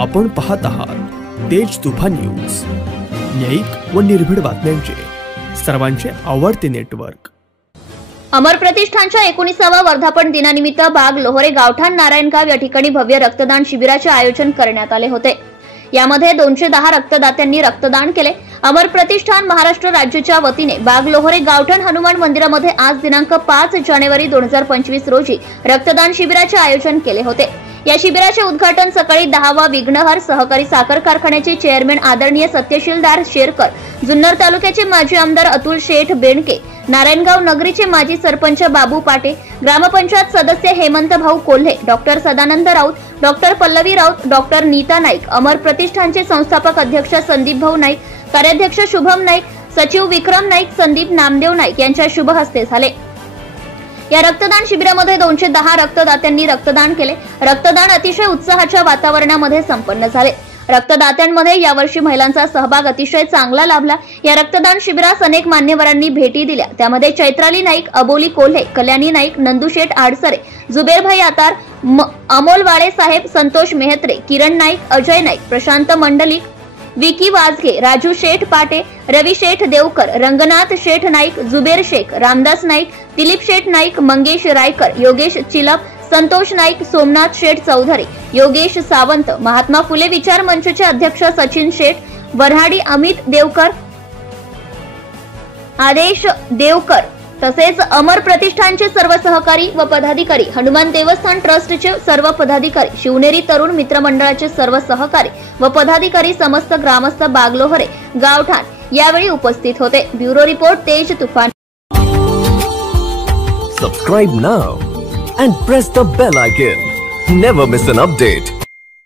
आपण पाहत आहात तेज तुफान न्यूज, न्यायिक व निर्भीड बातम्यांचे सर्वांचे आवडते नेटवर्क। अमर प्रतिष्ठानच्या 19व्या वर्धापन दिनानिमित्त बाग लोहरे गावठाण नारायणगाव या ठिकाणी भव्य रक्तदान शिबिराचे आयोजन करण्यात आले होते। यामध्ये 210 रक्तदात्यांनी रक्तदान केले। अमर प्रतिष्ठान महाराष्ट्र राज्याच्या वतीने बाग लोहरे गावठाण हनुमान मंदिरामध्ये आज दिनांक 5 जानेवारी 2025 रोजी रक्तदान शिबिराचे आयोजन केले होते। या शिबिराचे उद्घाटन सकाळी 10वा विघ्नहर सहकारी साखर कारखान्याचे चेअरमॅन आदरणीय सत्यशीलदार शेरकर, जुन्नर तालुक्याचे माजी आमदार अतुल शेठ बेंडके, नारायणगाव नगरीचे माजी सरपंच बाबू पाटे, ग्रामपंचायत सदस्य Hemant Bhau Kolhe, doctor Sadanand Raut, doctor Pallavi Raut, doctor Neeta Naik, Amar प्रतिष्ठानचे संस्थापक अध्यक्ष संदीप भाऊ नाईक, कार्याध्यक्ष शुभम नाईक, सचिव विक्रम नाईक, संदीप नामदेव नाईक यांच्या शुभ हस्ते झाले। या रक्तदान शिबिरामध्ये 210 रक्तदात्यांनी रक्तदान केले। रक्तदान अतिशय उत्साहाच्या वातावरणामध्ये संपन्न झाले। रक्तदात्यांमध्ये यावर्षी महिलांचा सहभाग अतिशय चांगला लाभला। या रक्तदान शिबिरास अनेक मान्यवरांनी भेटी दिल्या। त्यामध्ये चैत्राली नाईक, अबोली कोल्हे, कल्याणी नाईक, नंदुशेठ आडसरे, जुबेरभाई आतार, अमोल वाळे साहेब, संतोष मेहत्रे, किरण नाईक, अजय नाईक, प्रशांत मंडलिक, विकी वाजगे, राजू शेठ पाटे, रवी शेठ देवकर, रंगनाथ शेठ नाईक, जुबेर शेख, रामदास नाईक, दिलीप शेठ नाईक, मंगेश रायकर, योगेश चिलप, संतोष नाईक, सोमनाथ शेठ चौधरी, योगेश सावंत, महात्मा फुले विचार मंचचे अध्यक्ष सचिन शेठ, वऱ्हाडी अमित देवकर, आदेश देवकर, तसेच अमर प्रतिष्ठानचे सर्व सहकारी व पदाधिकारी, हनुमान देवस्थान ट्रस्टचे सर्व पदाधिकारी, शिवनेरी तरुण मित्र मंडळाचे सर्व सहकारी व पदाधिकारी, समस्त ग्रामस्थ बाग लोहरे गावठाण यावेळी उपस्थित होते। ब्युरो रिपोर्ट तेज तुफान। Subscribe now and press the bell icon. Never miss an update.